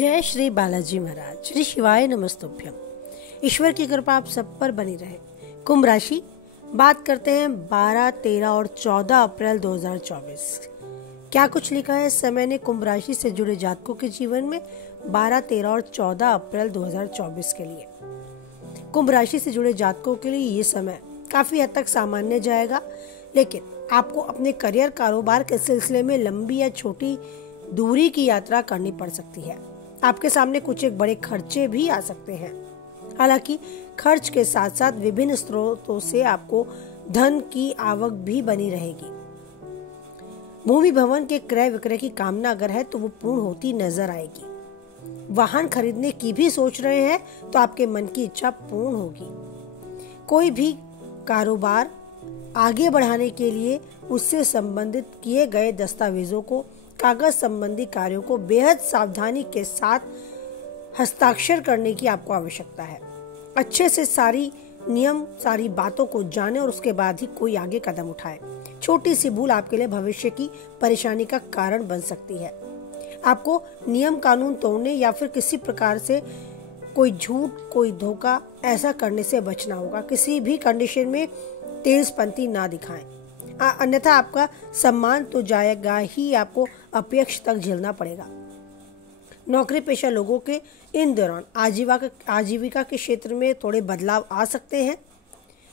जय श्री बालाजी महाराज, श्री शिवाय नमस्तुभ्यम। ईश्वर की कृपा आप सब पर बनी रहे। कुंभ राशि, बात करते हैं 12, 13 और 14 अप्रैल 2024। क्या कुछ लिखा है इस समय ने कुंभ राशि से जुड़े जातकों के जीवन में 12, 13 और 14 अप्रैल 2024 के लिए। कुंभ राशि से जुड़े जातकों के लिए ये समय काफी हद तक सामान्य जाएगा, लेकिन आपको अपने करियर कारोबार के सिलसिले में लंबी या छोटी दूरी की यात्रा करनी पड़ सकती है। आपके सामने कुछ एक बड़े खर्चे भी आ सकते हैं। हालांकि खर्च के साथ साथ विभिन्न स्रोतों से आपको धन की आवक भी बनी रहेगी। भूमि भवन के क्रय विक्रय की कामना अगर है तो वो पूर्ण होती नजर आएगी। वाहन खरीदने की भी सोच रहे हैं तो आपके मन की इच्छा पूर्ण होगी। कोई भी कारोबार आगे बढ़ाने के लिए उससे संबंधित किए गए दस्तावेजों को, कागज संबंधी कार्यों को बेहद सावधानी के साथ हस्ताक्षर करने की आपको आवश्यकता है। अच्छे से सारी बातों को जाने और उसके बाद ही कोई आगे कदम उठाए। छोटी सी भूल आपके लिए भविष्य की परेशानी का कारण बन सकती है। आपको नियम कानून तोड़ने या फिर किसी प्रकार से कोई झूठ, कोई धोखा ऐसा करने से बचना होगा। किसी भी कंडीशन में तेजपंथी ना दिखाएं, अन्यथा आपका सम्मान तो जाएगा ही, आपको अपयश तक झेलना पड़ेगा। नौकरी पेशा लोगों के इन दौरान आजीविका के क्षेत्र में थोड़े बदलाव आ सकते हैं।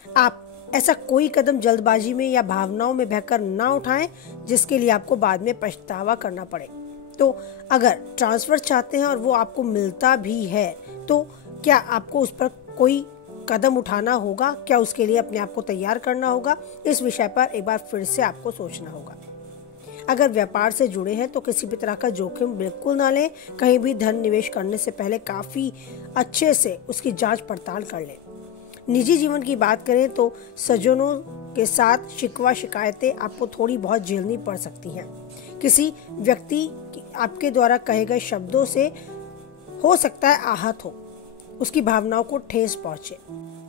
आप ऐसा कोई कदम जल्दबाजी में या भावनाओं में बहकर ना उठाएं जिसके लिए आपको बाद में पछतावा करना पड़े। तो अगर ट्रांसफर चाहते हैं और वो आपको मिलता भी है तो क्या आपको उस पर कोई कदम उठाना होगा? क्या उसके लिए अपने आप को तैयार करना होगा? इस विषय पर एक बार फिर से आपको सोचना होगा। अगर व्यापार से जुड़े हैं तो किसी भी तरह का जोखिम बिल्कुल ना लें। कहीं भी धन निवेश करने से पहले काफी अच्छे से उसकी जांच पड़ताल कर लें। निजी जीवन की बात करें तो सज्जनों के साथ शिकवा शिकायतें आपको थोड़ी बहुत झेलनी पड़ सकती हैं। किसी व्यक्ति आपके द्वारा कहे गए शब्दों से हो सकता है आहत हो, उसकी भावनाओं को ठेस पहुंचे।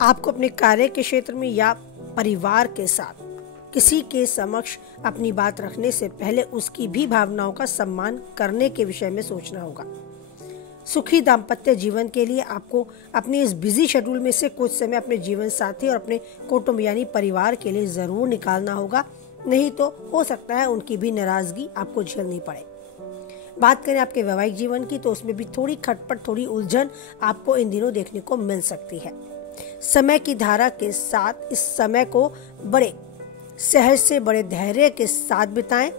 आपको अपने कार्य के क्षेत्र में या परिवार के साथ किसी के समक्ष अपनी बात रखने से पहले उसकी भी भावनाओं का सम्मान करने के विषय में सोचना होगा। सुखी दाम्पत्य जीवन के लिए आपको अपने इस बिजी शेड्यूल में से कुछ समय अपने जीवन साथी और अपने कुटुंब यानी परिवार के लिए जरूर निकालना होगा, नहीं तो हो सकता है उनकी भी नाराजगी आपको झेलनी पड़े। बात करें आपके वैवाहिक जीवन की तो उसमें भी थोड़ी खटपट, थोड़ी उलझन आपको इन दिनों देखने को मिल सकती है। समय की धारा के साथ इस समय को बड़े सहज से, बड़े धैर्य के साथ बिताएं।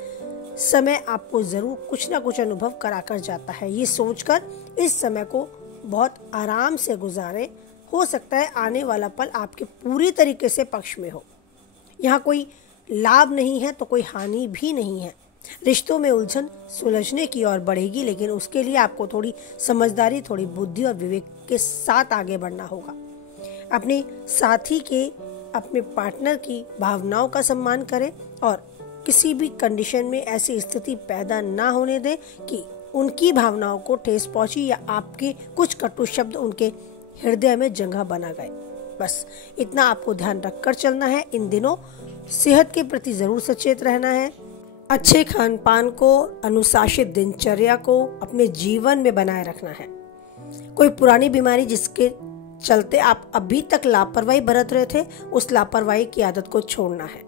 समय आपको जरूर कुछ ना कुछ अनुभव कराकर जाता है। ये सोचकर इस समय को बहुत आराम से गुजारें। हो सकता है आने वाला पल आपके पूरी तरीके से पक्ष में हो। यहाँ कोई लाभ नहीं है तो कोई हानि भी नहीं है। रिश्तों में उलझन सुलझने की ओर बढ़ेगी, लेकिन उसके लिए आपको थोड़ी समझदारी, थोड़ी बुद्धि और विवेक के साथ आगे बढ़ना होगा। अपने साथी के, अपने पार्टनर की भावनाओं का सम्मान करें और किसी भी कंडीशन में ऐसी स्थिति पैदा ना होने दें कि उनकी भावनाओं को ठेस पहुंची या आपके कुछ कटु शब्द उनके हृदय में जगह बना गए। बस इतना आपको ध्यान रखकर चलना है। इन दिनों सेहत के प्रति जरूर सचेत रहना है। अच्छे खान पान को, अनुशासित दिनचर्या को अपने जीवन में बनाए रखना है। कोई पुरानी बीमारी जिसके चलते आप अभी तक लापरवाही बरत रहे थे, उस लापरवाही की आदत को छोड़ना है।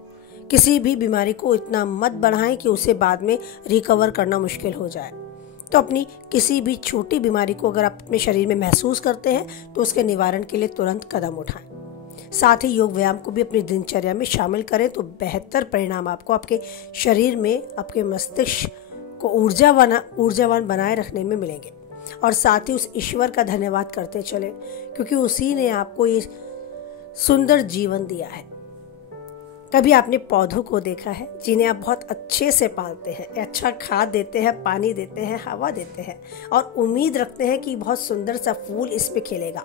किसी भी बीमारी को इतना मत बढ़ाएं कि उसे बाद में रिकवर करना मुश्किल हो जाए। तो अपनी किसी भी छोटी बीमारी को अगर आप अपने शरीर में महसूस करते हैं तो उसके निवारण के लिए तुरंत कदम उठाएं। साथ ही योग व्यायाम को भी अपनी दिनचर्या में शामिल करें तो बेहतर परिणाम आपको आपके शरीर में, आपके मस्तिष्क को ऊर्जावान बनाए रखने में मिलेंगे। और साथ ही उस ईश्वर का धन्यवाद करते चले क्योंकि उसी ने आपको ये सुंदर जीवन दिया है। कभी आपने पौधों को देखा है जिन्हें आप बहुत अच्छे से पालते हैं, अच्छा खाद देते हैं, पानी देते हैं, हवा देते हैं और उम्मीद रखते हैं कि बहुत सुंदर सा फूल इस पे खिलेगा,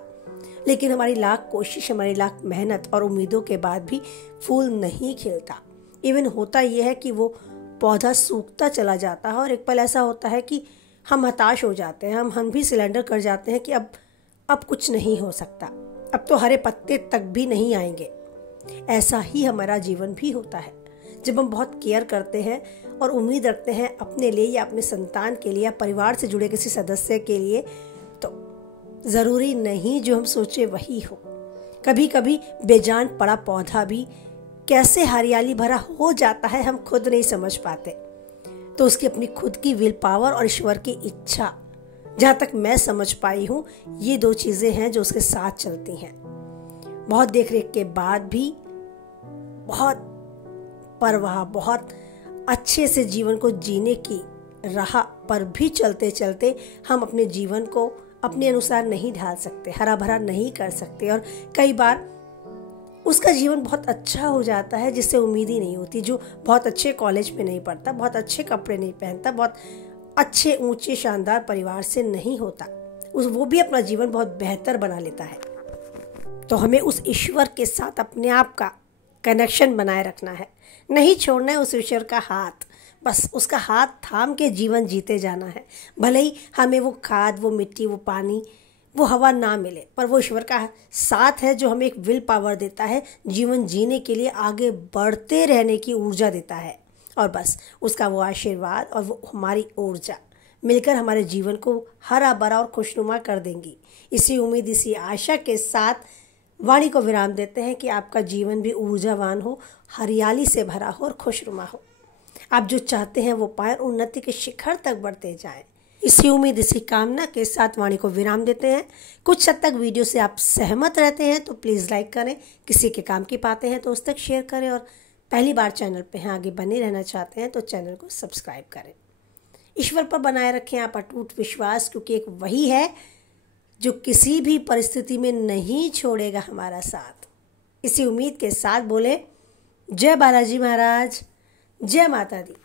लेकिन हमारी लाख कोशिश, हमारी लाख मेहनत और उम्मीदों के बाद भी फूल नहीं खिलता। इवन होता यह है कि वो पौधा सूखता चला जाता है और एक पल ऐसा होता है कि हम हताश हो जाते हैं, हम भी सिलेंडर कर जाते हैं कि अब कुछ नहीं हो सकता, अब तो हरे पत्ते तक भी नहीं आएंगे। ऐसा ही हमारा जीवन भी होता है। जब हम बहुत केयर करते हैं और उम्मीद रखते हैं अपने लिए या अपने संतान के लिए या परिवार से जुड़े किसी सदस्य के लिए, तो ज़रूरी नहीं जो हम सोचे वही हो। कभी कभी बेजान पड़ा पौधा भी कैसे हरियाली भरा हो जाता है हम खुद नहीं समझ पाते। तो उसकी अपनी खुद की विल पावर और ईश्वर की इच्छा, जहाँ तक मैं समझ पाई हूँ, ये दो चीज़ें हैं जो उसके साथ चलती हैं। बहुत देख रेख के बाद भी, बहुत परवाह, बहुत अच्छे से जीवन को जीने की राह पर भी चलते चलते हम अपने जीवन को अपने अनुसार नहीं ढाल सकते, हरा भरा नहीं कर सकते। और कई बार उसका जीवन बहुत अच्छा हो जाता है जिससे उम्मीद ही नहीं होती, जो बहुत अच्छे कॉलेज में नहीं पढ़ता, बहुत अच्छे कपड़े नहीं पहनता, बहुत अच्छे ऊंचे शानदार परिवार से नहीं होता, वो भी अपना जीवन बहुत बेहतर बना लेता है। तो हमें उस ईश्वर के साथ अपने आप का कनेक्शन बनाए रखना है, नहीं छोड़ना है उस ईश्वर का हाथ, बस उसका हाथ थाम के जीवन जीते जाना है। भले ही हमें वो खाद, वो मिट्टी, वो पानी, वो हवा ना मिले, पर वो ईश्वर का साथ है जो हमें एक विल पावर देता है, जीवन जीने के लिए आगे बढ़ते रहने की ऊर्जा देता है। और बस उसका वो आशीर्वाद और वो हमारी ऊर्जा मिलकर हमारे जीवन को हरा भरा और खुशनुमा कर देंगी। इसी उम्मीद, इसी आशा के साथ वाणी को विराम देते हैं कि आपका जीवन भी ऊर्जावान हो, हरियाली से भरा हो और खुशनुमा हो। आप जो चाहते हैं वो पाएं, उन्नति के शिखर तक बढ़ते जाएं। इसी उम्मीद, इसी कामना के साथ वाणी को विराम देते हैं। कुछ हद तक वीडियो से आप सहमत रहते हैं तो प्लीज़ लाइक करें, किसी के काम की पाते हैं तो उस तक शेयर करें, और पहली बार चैनल पे हैं, आगे बने रहना चाहते हैं तो चैनल को सब्सक्राइब करें। ईश्वर पर बनाए रखें आप अटूट विश्वास, क्योंकि एक वही है जो किसी भी परिस्थिति में नहीं छोड़ेगा हमारा साथ। इसी उम्मीद के साथ बोले जय बालाजी महाराज, जय माता दी।